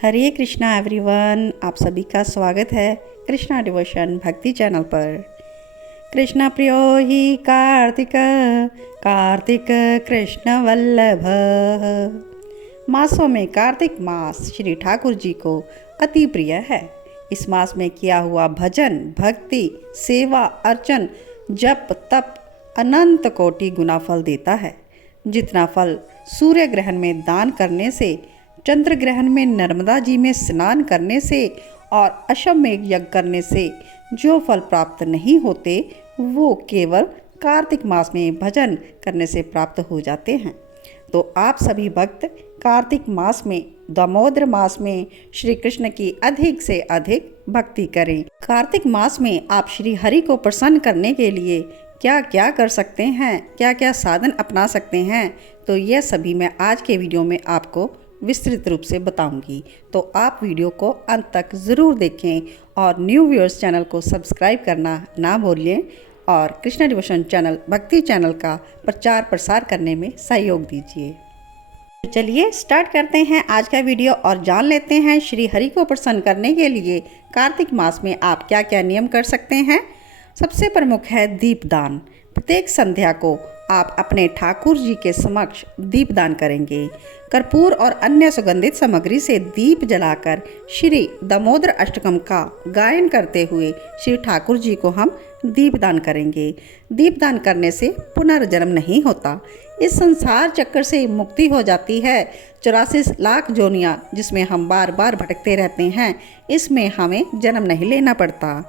हरे Krishna everyone, आप सभी का स्वागत है कृष्णा डिवोशन भक्ति चैनल पर। कृष्ण प्रियो ही कार्तिक, कार्तिक कृष्ण वल्लभ। मासों में कार्तिक मास श्री ठाकुर जी को अति प्रिय है। इस मास में किया हुआ भजन, भक्ति, सेवा, अर्चन, जप, तप अनंत कोटि गुना फल देता है। जितना फल सूर्य ग्रहण में दान करने से, चंद्र ग्रहण में नर्मदा जी में स्नान करने से और अश्वमेध यज्ञ करने से जो फल प्राप्त नहीं होते, वो केवल कार्तिक मास में भजन करने से प्राप्त हो जाते हैं। तो आप सभी भक्त कार्तिक मास में, दामोदर मास में श्री कृष्ण की अधिक से अधिक भक्ति करें। कार्तिक मास में आप श्री हरि को प्रसन्न करने के लिए क्या क्या कर सकते हैं, क्या क्या साधन अपना सकते हैं, तो यह सभी मैं आज के वीडियो में आपको विस्तृत रूप से बताऊंगी। तो आप वीडियो को अंत तक ज़रूर देखें और न्यू व्यूअर्स चैनल को सब्सक्राइब करना ना भूलें और कृष्णा डिवोशन चैनल, भक्ति चैनल का प्रचार प्रसार करने में सहयोग दीजिए। तो चलिए स्टार्ट करते हैं आज का वीडियो और जान लेते हैं श्री हरि को प्रसन्न करने के लिए कार्तिक मास में आप क्या क्या नियम कर सकते हैं। सबसे प्रमुख है दीपदान। प्रत्येक संध्या को आप अपने ठाकुर जी के समक्ष दीपदान करेंगे। कर्पूर और अन्य सुगंधित सामग्री से दीप जलाकर श्री दामोदर अष्टकम का गायन करते हुए श्री ठाकुर जी को हम दीपदान करेंगे। दीपदान करने से पुनर्जन्म नहीं होता, इस संसार चक्कर से मुक्ति हो जाती है। 84 लाख जोनियाँ जिसमें हम बार बार भटकते रहते हैं, इसमें हमें जन्म नहीं लेना पड़ता।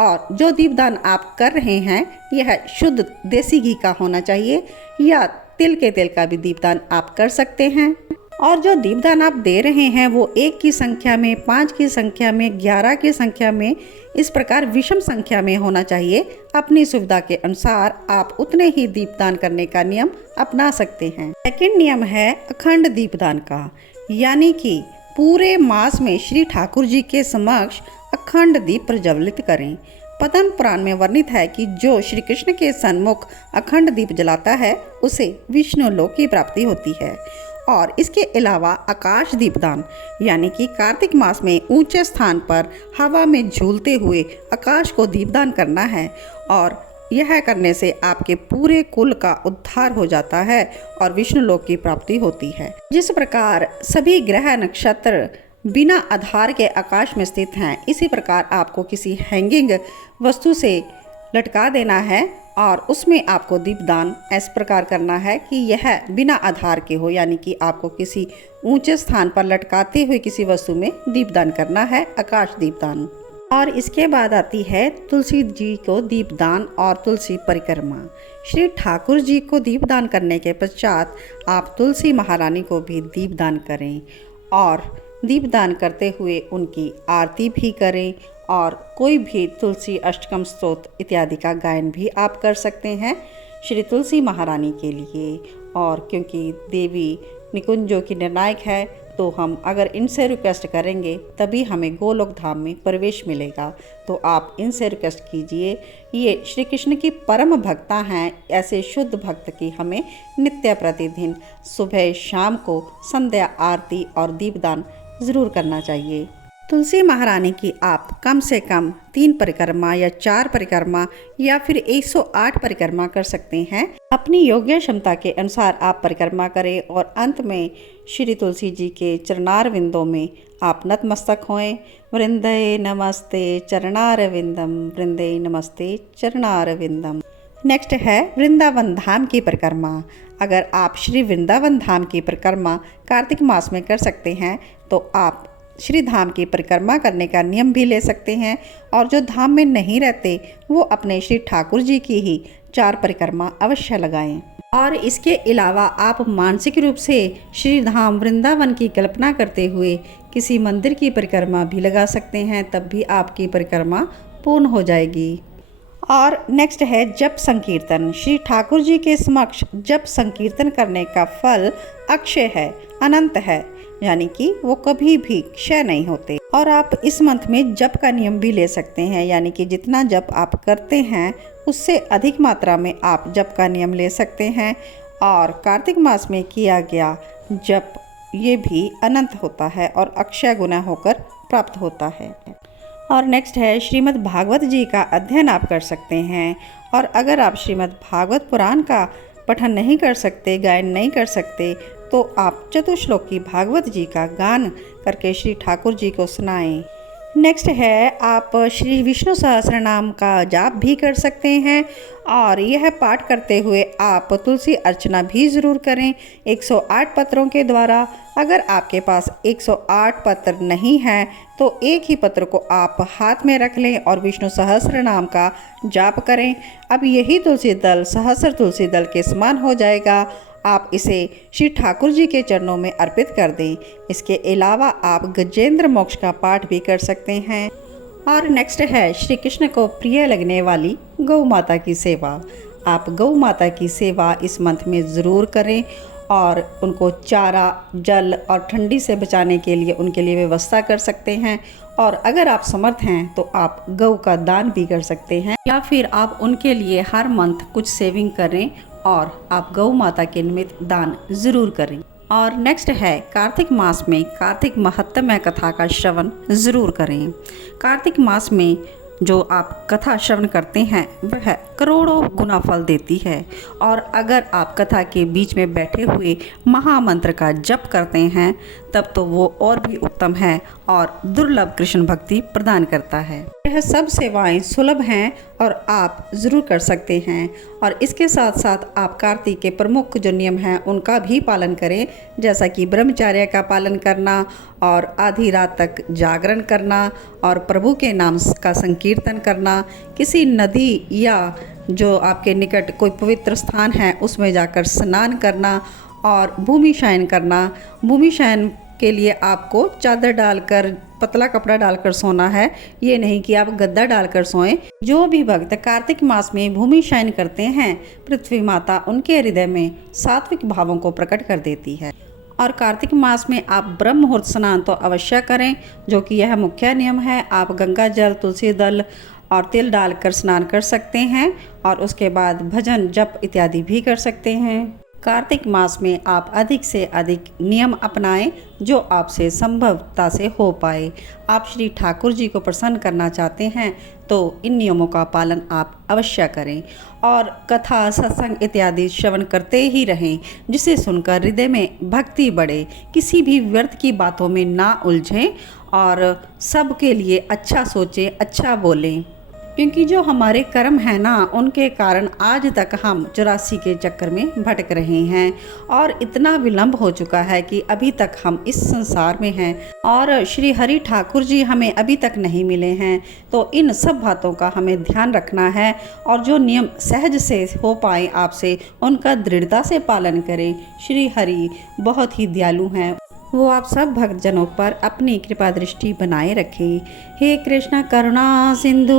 और जो दीपदान आप कर रहे हैं यह शुद्ध देसी घी का होना चाहिए या तिल के तेल का भी दीपदान आप कर सकते हैं। और जो दीपदान आप दे रहे हैं वो 1 की संख्या में, 5 की संख्या में, 11 की संख्या में, इस प्रकार विषम संख्या में होना चाहिए। अपनी सुविधा के अनुसार आप उतने ही दीपदान करने का नियम अपना सकते हैं। सेकंड नियम है अखंड दीपदान का, यानी कि पूरे मास में श्री ठाकुर जी के समक्ष अखंड दीप प्रज्वलित करें। पद्म पुराण में वर्णित है कि जो श्री कृष्ण के सन्मुख अखंड दीप जलाता है उसे विष्णु लोक की प्राप्ति होती है। और इसके अलावा आकाश दीपदान, यानी कि कार्तिक मास में ऊंचे स्थान पर हवा में झूलते हुए आकाश को दीपदान करना है। और यह करने से आपके पूरे कुल का उद्धार हो जाता है और विष्णु लोक की प्राप्ति होती है। जिस प्रकार सभी ग्रह नक्षत्र बिना आधार के आकाश में स्थित हैं, इसी प्रकार आपको किसी हैंगिंग वस्तु से लटका देना है और उसमें आपको दीपदान इस प्रकार करना है कि यह बिना आधार के हो, यानी कि आपको किसी ऊंचे स्थान पर लटकाते हुए किसी वस्तु में दीपदान करना है, आकाश दीपदान। और इसके बाद आती है तुलसी जी को दीपदान और तुलसी परिक्रमा। श्री ठाकुर जी को दीपदान करने के पश्चात आप तुलसी महारानी को भी दीपदान करें और दीपदान करते हुए उनकी आरती भी करें और कोई भी तुलसी अष्टकम स्तोत्र इत्यादि का गायन भी आप कर सकते हैं श्री तुलसी महारानी के लिए। और क्योंकि देवी निकुंजों की निर्णायक है, तो हम अगर इनसे रिक्वेस्ट करेंगे तभी हमें गोलोक धाम में प्रवेश मिलेगा। तो आप इनसे रिक्वेस्ट कीजिए। ये श्री कृष्ण की परम भक्ता हैं। ऐसे शुद्ध भक्त की हमें नित्य प्रतिदिन सुबह शाम को संध्या आरती और दीपदान ज़रूर करना चाहिए। तुलसी महारानी की आप कम से कम 3 परिक्रमा या 4 परिक्रमा या फिर 108 परिक्रमा कर सकते हैं। अपनी योग्य क्षमता के अनुसार आप परिक्रमा करें और अंत में श्री तुलसी जी के चरणार विंदों में आप नतमस्तक होएं। वृंदे नमस्ते चरणारविंदम, वृंदे नमस्ते चरणारविंदम। नेक्स्ट है वृंदावन धाम की परिक्रमा। अगर आप श्री वृंदावन धाम की परिक्रमा कार्तिक मास में कर सकते हैं तो आप श्री धाम की परिक्रमा करने का नियम भी ले सकते हैं। और जो धाम में नहीं रहते वो अपने श्री ठाकुर जी की ही 4 परिक्रमा अवश्य लगाएं। और इसके अलावा आप मानसिक रूप से श्री धाम वृंदावन की कल्पना करते हुए किसी मंदिर की परिक्रमा भी लगा सकते हैं, तब भी आपकी परिक्रमा पूर्ण हो जाएगी। और नेक्स्ट है जप संकीर्तन। श्री ठाकुर जी के समक्ष जप संकीर्तन करने का फल अक्षय है, अनंत है, यानी कि वो कभी भी क्षय नहीं होते। और आप इस मंथ में जप का नियम भी ले सकते हैं, यानी कि जितना जप आप करते हैं उससे अधिक मात्रा में आप जप का नियम ले सकते हैं। और कार्तिक मास में किया गया जप ये भी अनंत होता है और अक्षय गुना होकर प्राप्त होता है। और नेक्स्ट है श्रीमद् भागवत जी का अध्ययन आप कर सकते हैं। और अगर आप श्रीमद् भागवत पुराण का पठन नहीं कर सकते, गायन नहीं कर सकते, तो आप चतुश्लोकी भागवत जी का गान करके श्री ठाकुर जी को सुनाएं। नेक्स्ट है आप श्री विष्णु सहस्रनाम का जाप भी कर सकते हैं। और यह पाठ करते हुए आप तुलसी अर्चना भी ज़रूर करें 108 पत्रों के द्वारा। अगर आपके पास 108 पत्र नहीं है तो एक ही पत्र को आप हाथ में रख लें और विष्णु सहस्र नाम का जाप करें। अब यही तुलसी दल सहस्र तुलसी दल के समान हो जाएगा। आप इसे श्री ठाकुर जी के चरणों में अर्पित कर दें। इसके अलावा आप गजेंद्र मोक्ष का पाठ भी कर सकते हैं। और नेक्स्ट है श्री कृष्ण को प्रिय लगने वाली गौ माता की सेवा। आप गौ माता की सेवा इस मंथ में ज़रूर करें और उनको चारा, जल और ठंडी से बचाने के लिए उनके लिए व्यवस्था कर सकते हैं। और अगर आप समर्थ हैं तो आप गौ का दान भी कर सकते हैं, या फिर आप उनके लिए हर मंथ कुछ सेविंग करें और आप गौ माता के निमित्त दान ज़रूर करें। और नेक्स्ट है कार्तिक मास में कार्तिक महत्तमय कथा का श्रवण ज़रूर करें। कार्तिक मास में जो आप कथा श्रवण करते हैं वह करोड़ों गुना फल देती है। और अगर आप कथा के बीच में बैठे हुए महामंत्र का जप करते हैं तब तो वो और भी उत्तम है और दुर्लभ कृष्ण भक्ति प्रदान करता है। यह सब सेवाएं सुलभ हैं और आप ज़रूर कर सकते हैं। और इसके साथ साथ आप कार्तिक के प्रमुख जो नियम हैं उनका भी पालन करें, जैसा कि ब्रह्मचर्य का पालन करना और आधी रात तक जागरण करना और प्रभु के नाम का संकीर्तन करना, किसी नदी या जो आपके निकट कोई पवित्र स्थान है उसमें जाकर स्नान करना और भूमि शयन करना। भूमि शयन के लिए आपको चादर डालकर, पतला कपड़ा डालकर सोना है, ये नहीं कि आप गद्दा डालकर सोएं। जो भी भक्त कार्तिक मास में भूमि शयन करते हैं, पृथ्वी माता उनके हृदय में सात्विक भावों को प्रकट कर देती है। और कार्तिक मास में आप ब्रह्म मुहूर्त स्नान तो अवश्य करें, जो कि यह मुख्य नियम है। आप गंगा जल, तुलसी दल और तिल डालकर स्नान कर सकते हैं और उसके बाद भजन, जप इत्यादि भी कर सकते हैं। कार्तिक मास में आप अधिक से अधिक नियम अपनाएं जो आपसे संभवता से हो पाए। आप श्री ठाकुर जी को प्रसन्न करना चाहते हैं तो इन नियमों का पालन आप अवश्य करें और कथा, सत्संग इत्यादि श्रवण करते ही रहें, जिसे सुनकर हृदय में भक्ति बढ़े। किसी भी व्यर्थ की बातों में ना उलझें और सबके लिए अच्छा सोचें, अच्छा बोलें, क्योंकि जो हमारे कर्म है ना, उनके कारण आज तक हम 84 के चक्कर में भटक रहे हैं और इतना विलंब हो चुका है कि अभी तक हम इस संसार में हैं और श्री हरि ठाकुर जी हमें अभी तक नहीं मिले हैं। तो इन सब बातों का हमें ध्यान रखना है और जो नियम सहज से हो पाए आपसे उनका दृढ़ता से पालन करें। श्री हरि बहुत ही दयालु हैं, वो आप सब भक्तजनों पर अपनी कृपा दृष्टि बनाए रखें। हे कृष्ण करुणा सिंधु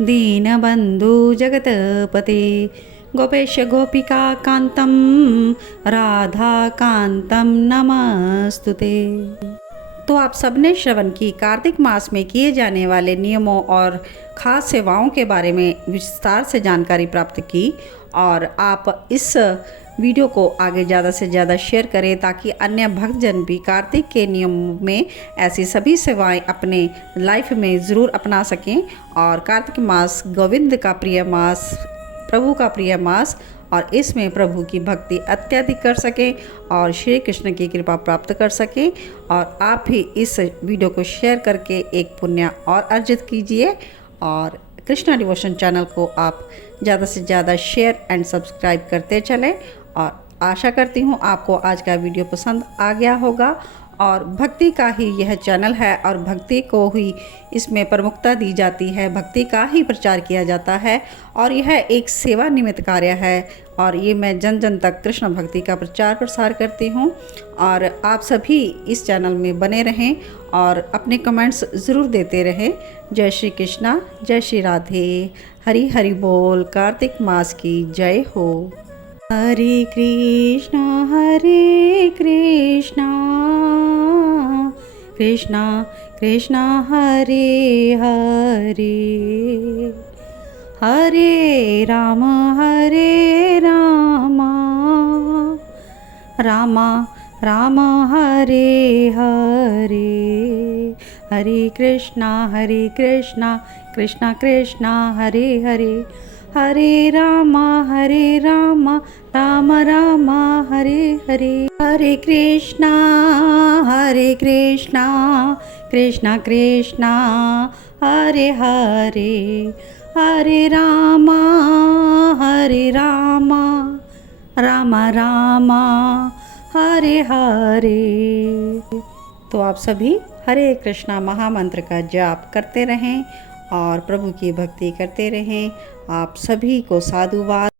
दीन बंधु जगतपते गोपेश गोपिका कांतम राधा कांतम नमस्तुते। तो आप सबने श्रवण की कार्तिक मास में किए जाने वाले नियमों और खास सेवाओं के बारे में विस्तार से जानकारी प्राप्त की। और आप इस वीडियो को आगे ज़्यादा से ज़्यादा शेयर करें ताकि अन्य भक्तजन भी कार्तिक के नियम में ऐसी सभी सेवाएं अपने लाइफ में ज़रूर अपना सकें। और कार्तिक मास गोविंद का प्रिय मास, प्रभु का प्रिय मास, और इसमें प्रभु की भक्ति अत्यधिक कर सकें और श्री कृष्ण की कृपा प्राप्त कर सकें। और आप भी इस वीडियो को शेयर करके एक पुण्य और अर्जित कीजिए और कृष्णा डिवोशन चैनल को आप ज़्यादा से ज़्यादा शेयर एंड सब्सक्राइब करते चलें। और आशा करती हूँ आपको आज का वीडियो पसंद आ गया होगा। और भक्ति का ही यह चैनल है और भक्ति को ही इसमें प्रमुखता दी जाती है, भक्ति का ही प्रचार किया जाता है और यह एक सेवा निमित्त कार्य है। और ये मैं जन जन तक कृष्ण भक्ति का प्रचार प्रसार करती हूँ। और आप सभी इस चैनल में बने रहें और अपने कमेंट्स ज़रूर देते रहें। जय श्री कृष्णा, जय श्री राधे, हरि हरि बोल। कार्तिक मास की जय हो। हरे कृष्णा कृष्णा कृष्णा हरे हरे, हरे राम रामा राम हरे हरे, हरे कृष्णा कृष्णा कृष्णा हरे हरे, हरे राम राम राम हरे हरे, हरे कृष्णा कृष्णा कृष्णा हरे हरे, हरे राम राम राम हरे हरे। तो आप सभी हरे कृष्णा महामंत्र का जाप करते रहें और प्रभु की भक्ति करते रहें। आप सभी को साधुवाद।